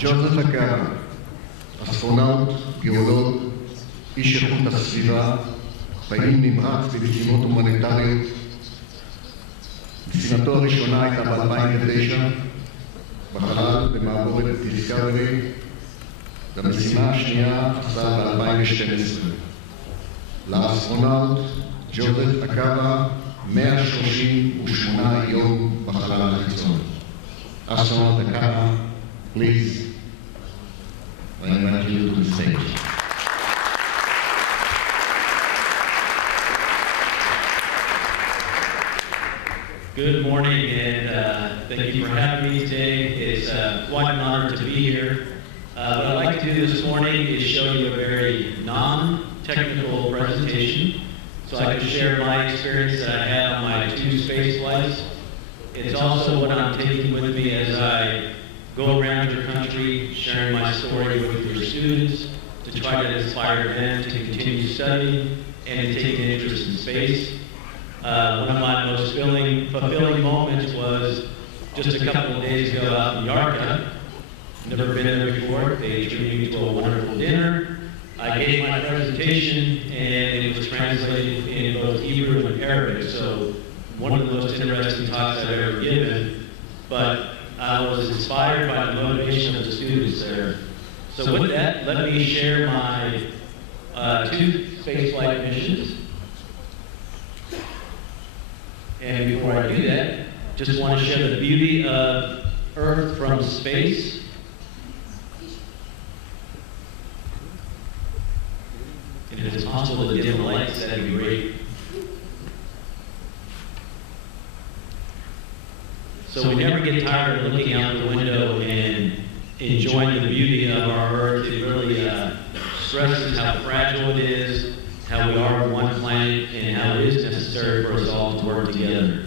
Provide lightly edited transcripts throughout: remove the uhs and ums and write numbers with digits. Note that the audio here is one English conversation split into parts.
ג'וזף אקאבה, אסטרונאוט, גיאולוג, איש איכות הסביבה, פעיל נמרץ במשימות הומניטריות. משימתו הראשונה הייתה ב-2009, בחלל במעבורת דיסקאברי, והמשימה השנייה עשה ב-2012. לאסטרונאוט ג'וזף אקאבה 138 יום בחלל החיצון. אסטרונאוט אקאבה, please, I invite you to the stage. Good morning, and thank you for having me today. It's quite an honor to be here. What I'd like to do this morning is show you a very non-technical presentation, so I can share my experience that I had on my 2 space flights. It's also what I'm taking with me as I go around your country, sharing my story with your students to try to inspire them to continue studying and to take an interest in space. One of my most fulfilling moments was just a couple of days ago out in Yarka. Never been there before. They treated me to a wonderful dinner. I gave my presentation and it was translated in both Hebrew and Arabic. So one of the most interesting talks I've ever given. But I was inspired by the motivation of the students there. So with that, let me share my 2 spaceflight missions. And before I do that, just want to show the beauty of Earth from space. And if it's possible to dim the lights, that'd be great. So we never get tired of looking out the window and enjoying the beauty of our Earth. It really stresses how fragile it is, how we are on one planet, and how it is necessary for us all to work together.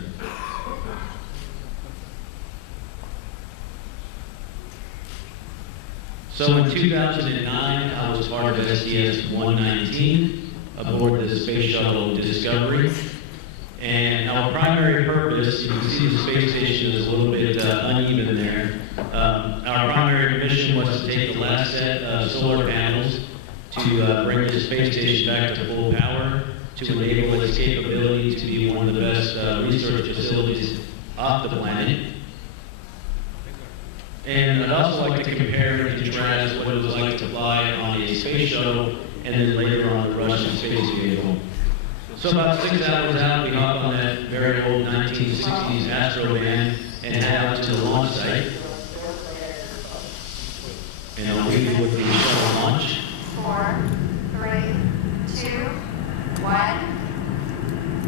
So in 2009, I was part of STS-119 aboard the Space Shuttle Discovery. And our primary purpose, you can see the space station is a little bit uneven there. Our primary mission was to take the last set of solar panels to bring the space station back to full power, to enable its capability to be one of the best research facilities off the planet. And I'd also like to compare and contrast what it was like to fly on a space shuttle and then later on the Russian space vehicle. So about 6 hours out, we hop on that very old 1960s Astro van and head out to the launch site. And I'll leave you with the shuttle launch. 4, 3, 2, 1,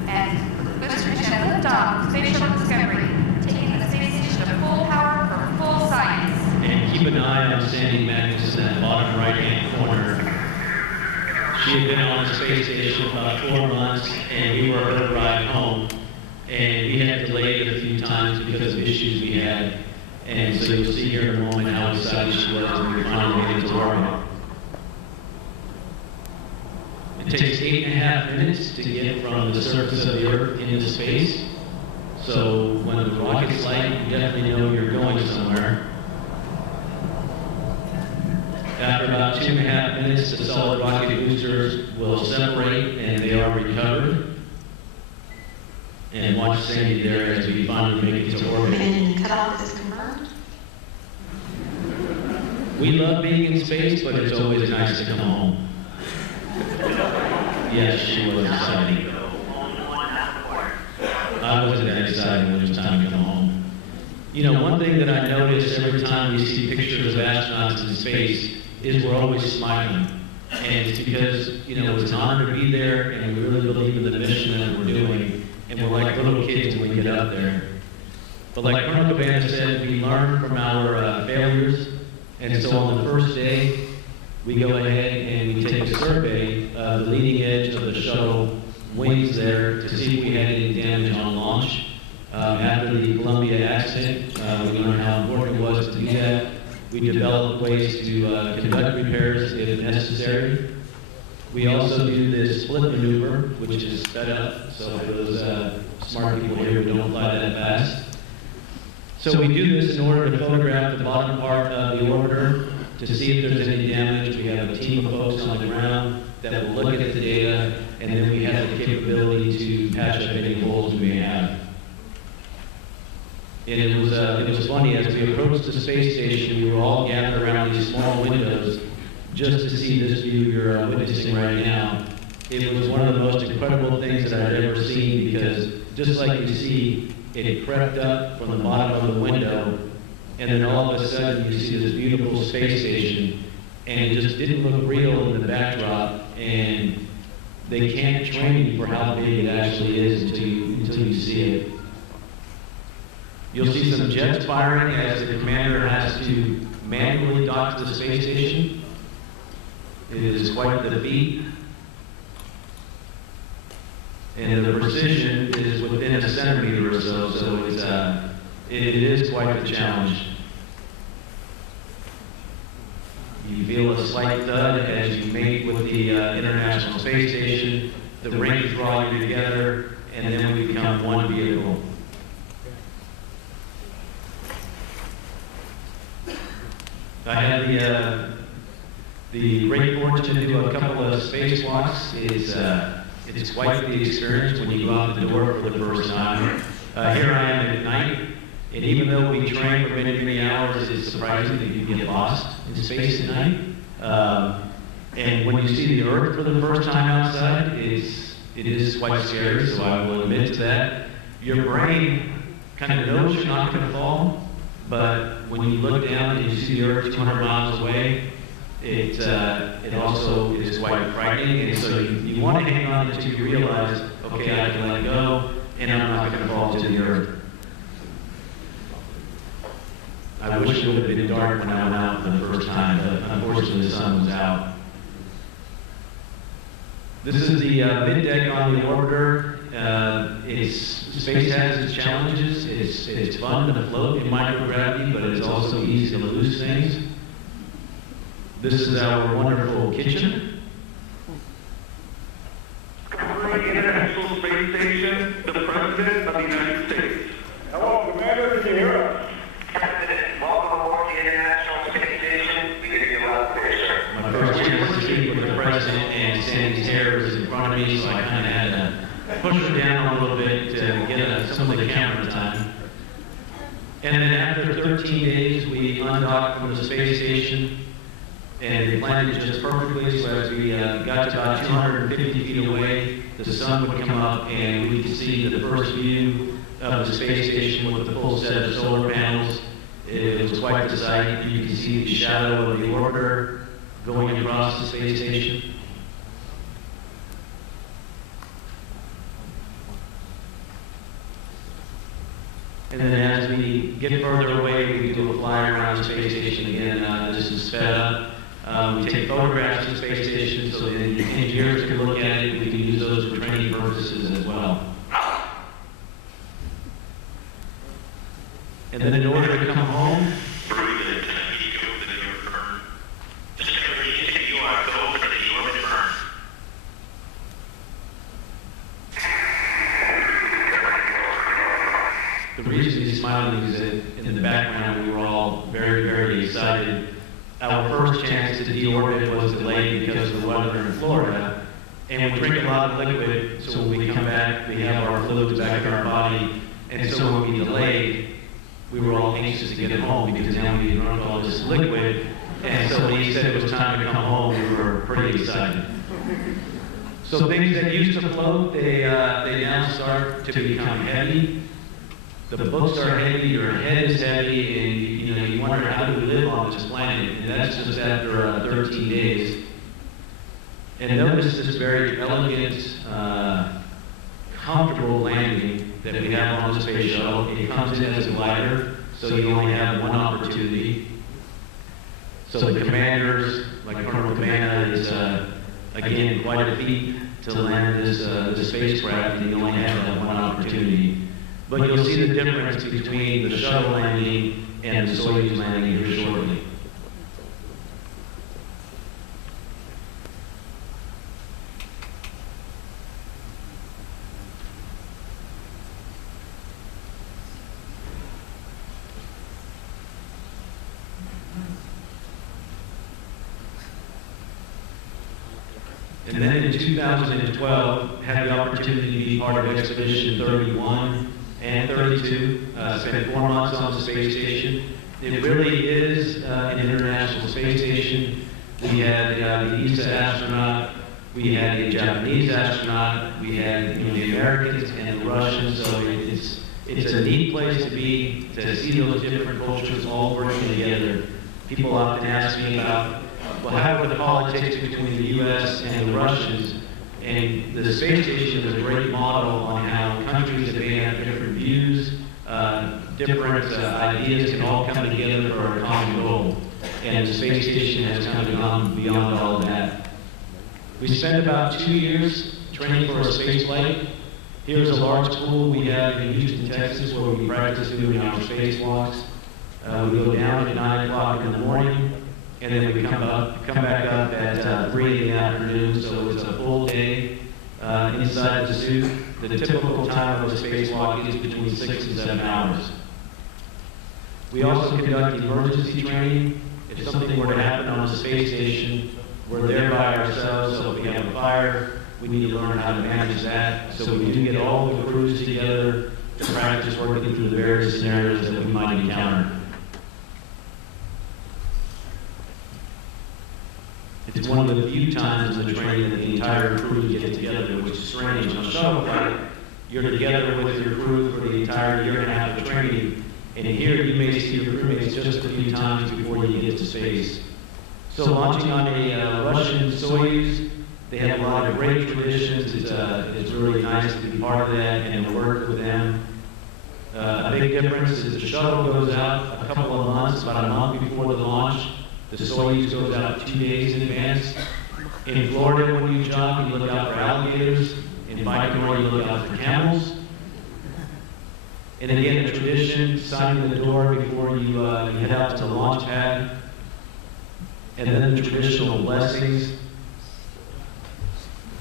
and booster ignition liftoff. Space Shuttle Discovery, taking the space station to full power for full science. And keep an eye on Sandy Magnus in that bottom right-hand corner. She had been on the space station for about 4 months, and we were her ride home. And we had delayed it a few times because of issues we had. And so you'll see here in a moment how excited she was when we finally made it to orbit. It takes 8.5 minutes to get from the surface of the Earth into space. So when the rocket's light, you definitely know you're going somewhere. After about 2.5 minutes, the solid rocket boosters will separate and they are recovered. And watch Sandy there as we finally make it to orbit. And cutoff is confirmed. We love being in space, but it's always nice to come home. Yes, she was excited. I wasn't that excited when it was time to come home. You know, one thing that I notice every time we see pictures of astronauts in space is we're always smiling. And it's because, you know, it's an honor to be there and we really believe in the mission that we're doing. And we're like little kids when we get up there. But like Colonel Cabana said, we learn from our failures. And so on the first day, we go ahead and we take a survey of the leading edge of the shuttle wings there to see if we had any damage on launch. After the Columbia accident, we learned how important it was to do that. We developed ways to conduct repairs if necessary. We also do this split maneuver, which is sped up, so for those smart people here who don't fly that fast. So we do this in order to photograph the bottom part of the orbiter to see if there's any damage. We have a team of folks on the ground that will look at the data, and then we have the capability to patch up any holes we may have. And it was funny, as we approached the space station, we were all gathered around these small windows just to see this view you're witnessing right now. It was one of the most incredible things that I'd ever seen, because just like you see, it crept up from the bottom of the window, and then all of a sudden you see this beautiful space station, and it just didn't look real in the backdrop, and they can't train you for how big it actually is until you see it. You'll see some jets firing as the commander has to manually dock to the space station. It is quite the feat. And the precision is within a centimeter or so, so it is quite the challenge. You feel a slight thud as you mate with the International Space Station. The rings draw you together, and then we become one vehicle. I had the great fortune to do a couple of spacewalks. It's quite the experience when you go out the door for the first time. Here I am at night, and even though we train for many, many hours, it's surprising that you get lost in space at night. And when you see the Earth for the first time outside, it is quite scary, so I will admit to that. Your brain kind of knows you're not going to fall, but when you look down and you see the Earth 200 miles away, it also is quite frightening, and so you want to hang on until you realize, okay, I can let go, and I'm not going to fall to the Earth. I wish it would have been dark when I went out for the first time, but unfortunately the sun was out. This is the mid-deck on the orbiter. Space has its challenges. It's fun to float in microgravity, but it's also easy to lose things. This is our wonderful kitchen. International Space Station, the President of the United States. Hello, Commander, can you hear us? President, welcome aboard the International Space Station. We give you a lot of pleasure. My first chance to speak with the President, and Sandy's hair was in front of me, so I kind of had to push her down a little bit to get some of the camera time. And then after 13 days, we undocked from the space station, and they planned it just perfectly, so as we got to about 250 feet away, the sun would come up and we could see the first view of the space station with the full set of solar panels. It was quite the sight. You can see the shadow of the orbiter going across the space station. And then as we get further away, we do a fly around the space station again. This is sped up. We take photographs of the space station so that engineers can look at it. We can use those for training purposes as well. And then in order to come home, the reason he's smiling is that in the background we were all very, very excited. Our first chance to deorbit was delayed because of the weather in Florida, and we drink a lot of liquid, so when we come back, we have our fluids back in our body, and so when we delayed, we were all anxious to get home because now we had drunk all this liquid, and so when he said it was time to come home, we were pretty excited. So things that used to float, they now start to become heavy. The books are heavy, your head is heavy, and you wonder how do we live on this planet, and that's just after 13 days. And notice this very elegant, comfortable landing that we have on the space shuttle. It comes in as a glider, so you only have one opportunity. So the commanders, like Colonel Cabana, is again quite a feat to land this spacecraft, and you only have that one opportunity. But you'll see the difference between the shuttle landing and the Soyuz landing here shortly. And then in 2012, had the opportunity to be part of Expedition 31 and 32, spent 4 months on the space station. It really is an international space station. We had the ESA astronaut, we had the Japanese astronaut, we had the Americans and the Russians, so it's a neat place to be, to see those different cultures all working together. People often ask me about, well, how are the politics between the U.S. and the Russians? And the space station is a great model on how countries that may have different views, different ideas can all come together for a common goal. And the space station has kind of gone beyond all of that. We spent about 2 years training for a space flight. Here's a large pool we have in Houston, Texas, where we practice doing our spacewalks. We go down at 9 o'clock in the morning, and then we come back up at 3 in the afternoon, so it's a full day inside the suit. The typical time of a spacewalk is between 6 and 7 hours. We also conduct emergency training. If something were to happen on the space station, we're there by ourselves, so if we have a fire, we need to learn how to manage that. So we do get all the crews together to practice working through the various scenarios that we might encounter. It's one of the few times in the training that the entire crew get together, which is strange. On a shuttle flight, you're together with your crew for the entire year and a half of training. And here you may see your crewmates just a few times before you get to space. So launching on a Russian Soyuz, they have a lot of great traditions. It's really nice to be part of that and to work with them. A big difference is the shuttle goes out a couple of months, about a month before the launch. The Soyuz goes out 2 days in advance. In Florida, when you jump, you look out for alligators. In Baikonur, you look out for camels. And again, the tradition, signing the door before you head out to the launch pad. And then the traditional blessings.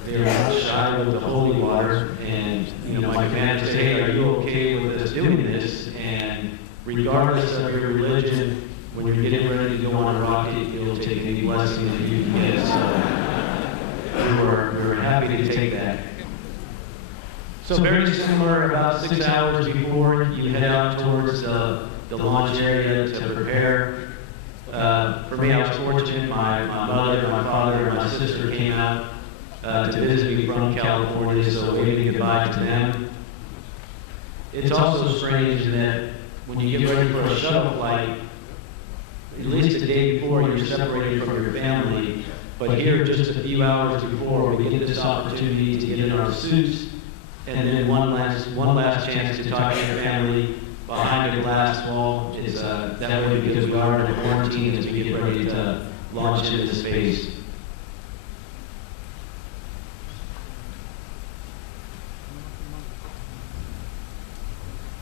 They're much shy with the holy water. And my command says, hey, are you okay with us doing this? And regardless of your religion, when you're getting ready to go on a rocket, you'll take any blessing that you can get. So we were happy to take that. So very similar, about 6 hours before you head out towards the launch area to prepare. For me, I was fortunate. My mother, my father, and my sister came out to visit me from California, so waving goodbye to them. It's also strange that when you get ready for a shuttle flight, at least the day before, you're separated from your family. But here, just a few hours before, we get this opportunity to get in our suits, and then one last chance to talk to your family behind a glass wall. Is that way because we are in a quarantine as we get ready to launch into space.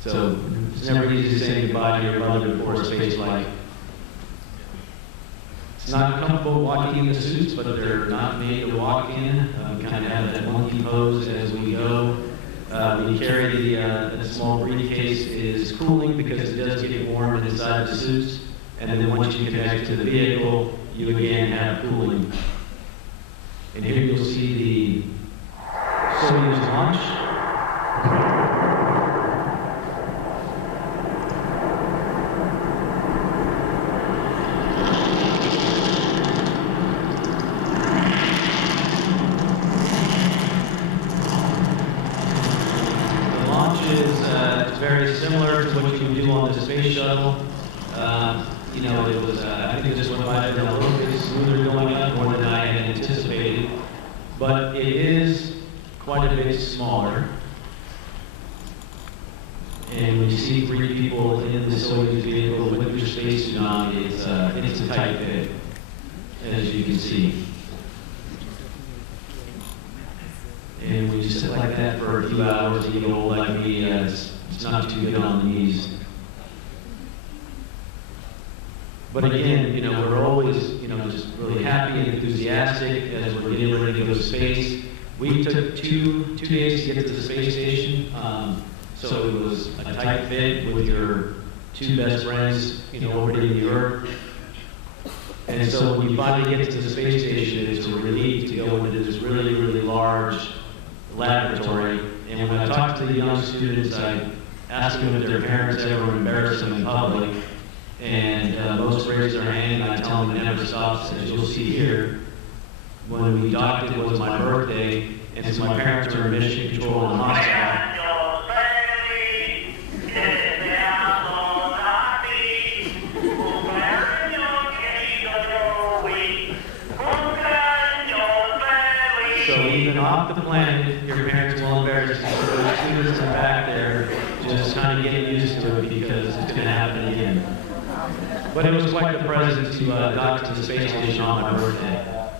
So it's never easy to say goodbye to your mother before a space flight. It's not comfortable walking in the suits, but they're not made to walk in. We kind of have that monkey pose as we go. We carry the small briefcase is cooling because it does get warm inside the suits. And then once you connect to the vehicle, you again have cooling. And here you'll see the Soyuz launch. Very similar to what you can do on the space shuttle. It was, I think this one might have been a little bit smoother going up, more than I had anticipated. But it is quite a bit smaller. And when you see 3 people in the Soyuz vehicle with your spacesuit on, it's a tight fit, as you can see. And when you sit like that for a few hours, you get old like me, it's not too good on the knees. But again, we're always, just really happy and enthusiastic as we're getting ready to go to space. We took two days to get to the space station, so it was a tight fit with your 2 best friends, orbiting the Earth. And And so when you finally get to the space station, it's a relief to go into this really, really large laboratory. And when I talk to the young students, I ask them if their parents ever embarrass them in public. And most raise their hand, and I tell them it never stops. As you'll see here, when we docked, it was my birthday, and since my parents are in mission control and hostile, so even off the planet, your parents will embarrass you. So the students are back there just kind of getting used to it because it's going to happen again. But it was quite the present to dock to the space station on my birthday.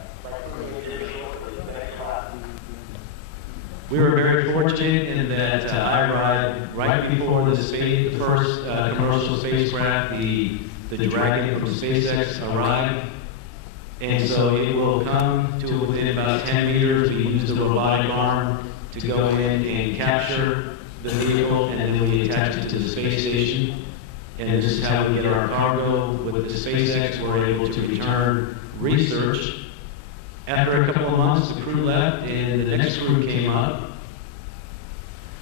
We were very fortunate in that I arrived right before the first commercial spacecraft, the Dragon from SpaceX, arrived. And so it will come to within about 10 meters. We use the robotic arm to go in and capture the vehicle, and then we attach it to the space station. And this is how we get our cargo. With the SpaceX, we're able to return research. After a couple of months, the crew left, and the next crew came up.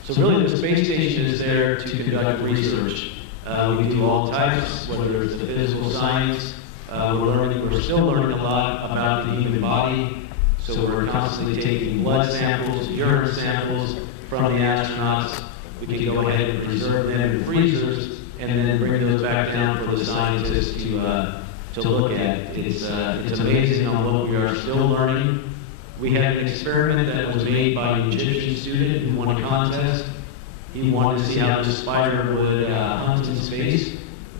So really, the space station is there to conduct research. We do all types, whether it's the physical science. We're still learning a lot about the human body. So we're constantly taking blood samples, urine samples from the astronauts. We can go ahead and preserve them in freezers, and then bring those back down for the scientists to look at. It's amazing on what we are still learning. We had an experiment that was made by an Egyptian student who won a contest. He wanted to see how the spider would hunt in space.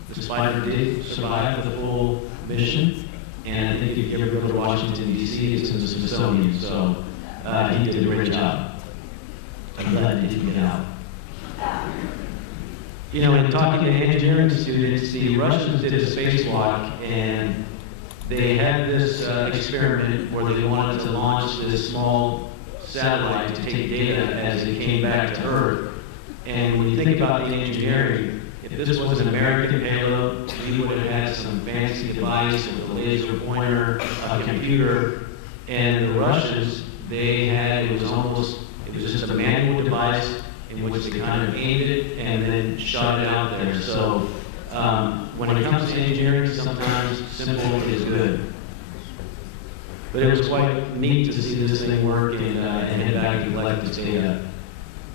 The spider did survive the full mission, and I think if you ever go to Washington, D.C., it's in the Smithsonian, so he did a great job. I'm glad he didn't get out. You know, in talking to engineering students, the Russians did a spacewalk, and they had this experiment where they wanted to launch this small satellite to take data as it came back to Earth. And when you think about the engineering, if this was an American payload, we would have had some fancy device with a laser pointer, a computer, and the Russians, it was just a manual device in which they kind of aimed it and then shot it out there. So when it comes to engineering, sometimes simple is good. But it was quite neat to see this thing work and head back and collect its data.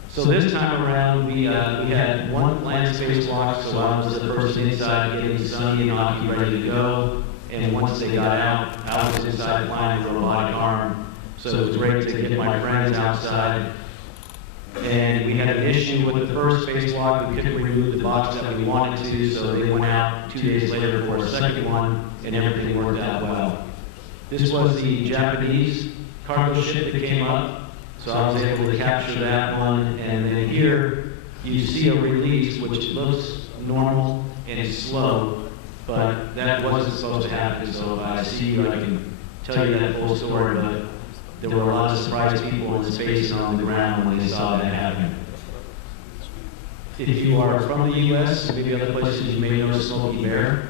So this time around, we had one planned spacewalk, so I was the person inside getting Sunny and Aki ready to go. And once they got out, I was inside flying the robotic arm. So it was great to get my friends outside. And we had an issue with the first spacewalk. We couldn't remove the box that we wanted to, so they went out 2 days later for a second one, and everything worked out well. This was the Japanese cargo ship that came up. So I was able to capture that one, and then here you see a release which looks normal and is slow, but that wasn't supposed to happen. So if I see you, I can tell you that full story, but there were a lot of surprised people in space and on the ground when they saw that happen. If you are from the U.S., maybe other places, you may know Smokey Bear.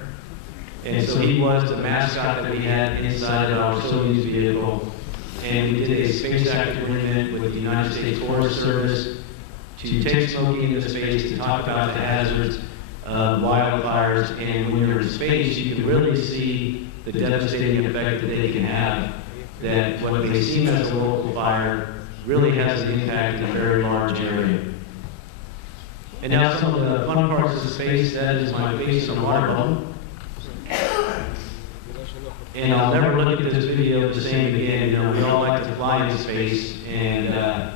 And so he was the mascot that we had inside our Soyuz vehicle. And we did a Space Act agreement with the United States Forest Service to take Smokey into space to talk about the hazards of wildfires. And when you're in space, you can really see the devastating effect that they can have. That what may seem as a local fire really has an impact in a very large area. And now some of the fun parts of space, that is my face on a water bubble. And I'll never look at this video the same again. You know, we all like to fly in space, and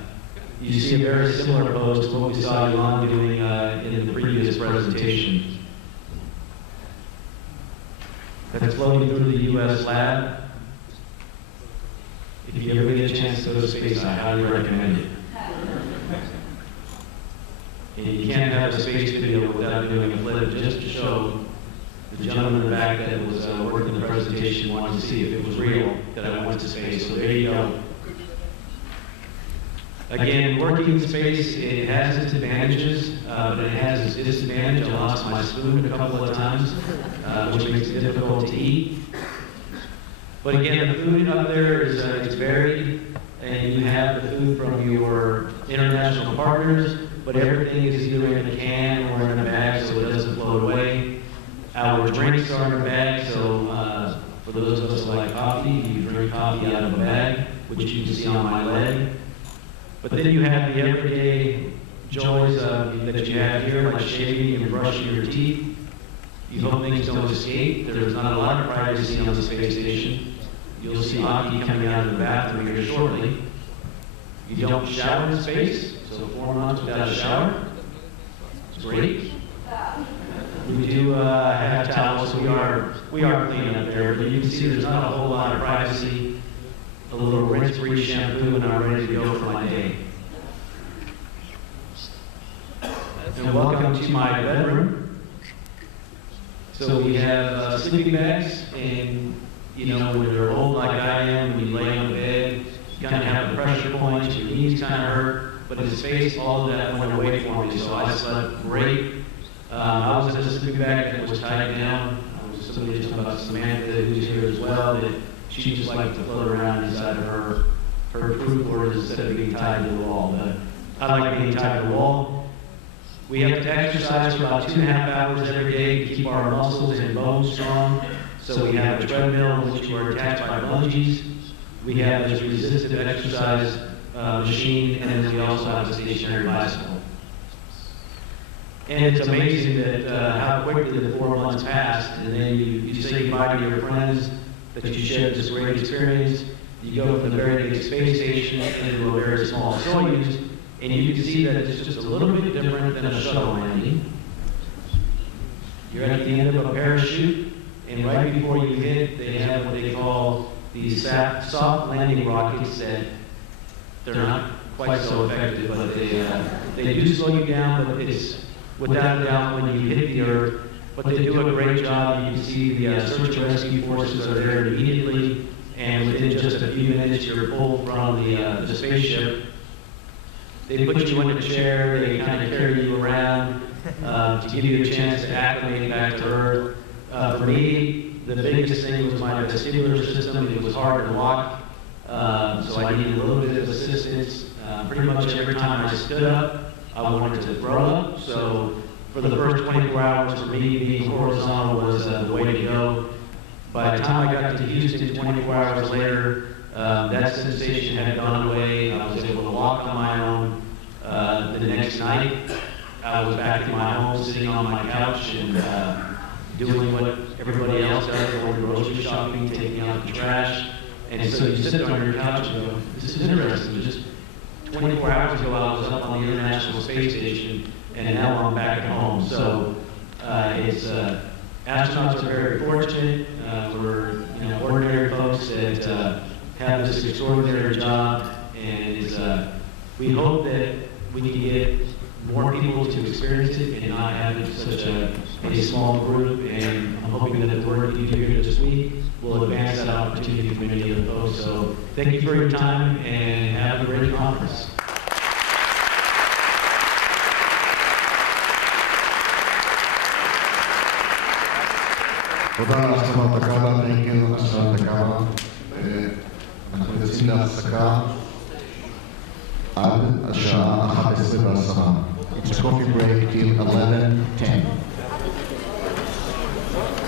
you see a very similar pose to what we saw Ilan doing in the previous presentation. That's floating through the U.S. lab. If you ever get a chance to go to space, I highly recommend it. And you can't have a space video without doing a flip just to show the gentleman in the back that was working the presentation wanted to see if it was real that I went to space. So there you go. Again, working in space, it has its advantages, but it has its disadvantage. I lost my spoon a couple of times, which makes it difficult to eat. But again, the food up there is it's varied, and you have the food from your international partners, but everything is either in a can or in a bag so it doesn't float away. Our drinks are in a bag, so for those of us who like coffee, you drink coffee out of a bag, which you can see on my leg. But then you have the everyday joys that you have here, like shaving and brushing your teeth. You hope things don't escape. There's not a lot of privacy on the space station. You'll see Aki coming out of the bathroom here shortly. You don't shower in space, so 4 months without a shower. It's great. We do have towels, so we are clean up there, but you can see there's not a whole lot of privacy. A little rinse-free shampoo, and I'm ready to go for my day. And welcome to my bedroom. So we have sleeping bags, and when they're old like I am, when you lay on the bed, you kind of have a pressure point, your knees kind of hurt, but in space, all of that went away for me, so I slept great. I was in a sleeping bag that was tied down. I was somebody talking about Samantha, who's here as well, that she just liked to float around inside of her crew quarters instead of being tied to the wall. But I like being tied to the wall. We have to exercise for about 2.5 hours every day to keep our muscles and bones strong. So we have a treadmill in which you are attached by bungees. We have this resistive exercise machine, and then we also have a stationary bicycle. And it's amazing that how quickly the 4 months passed, and then you say goodbye to your friends, that you shared this great experience. You go from the very big space station into a very small Soyuz, and you can see that it's just a little bit different than a shuttle landing. You're at the end of a parachute, and right before you hit, they have what they call these soft landing rockets that they're not quite so effective, but they do slow you down, but it's without a doubt when you hit the Earth. But they do a great job. You can see the search and rescue forces are there immediately, and within just a few minutes you're pulled from the spaceship. They put you in a chair, they kind of carry you around to give you a chance to acclimate back to Earth. For me, the biggest thing was my vestibular system. It was hard to walk, so I needed a little bit of assistance. Pretty much every time I stood up, I wanted to throw up. So for the first 24 hours, for me, being horizontal was the way to go. By the time I got to Houston 24 hours later, that sensation had gone away. I was able to walk on my own. The next night, I was back in my home, sitting on my couch and doing what everybody else does, going grocery shopping, taking out the trash. And so you sit on your couch and go, this is interesting. Just 24 hours ago, I was up on the International Space Station, and now I'm back at home. So astronauts are very fortunate. We're ordinary folks that have this extraordinary job, and we hope that we can get more people to experience it and not have it such a small group. And I'm hoping that the work you do here this week will advance that opportunity for many other folks. So thank you for your time, and have a great conference. תודה לאסטרונאוט אקאבה, thank you אסטרונאוט אקאבה. אנחנו יוצאים להפסקה עד השעה 11:10. It's a coffee break till 11:10.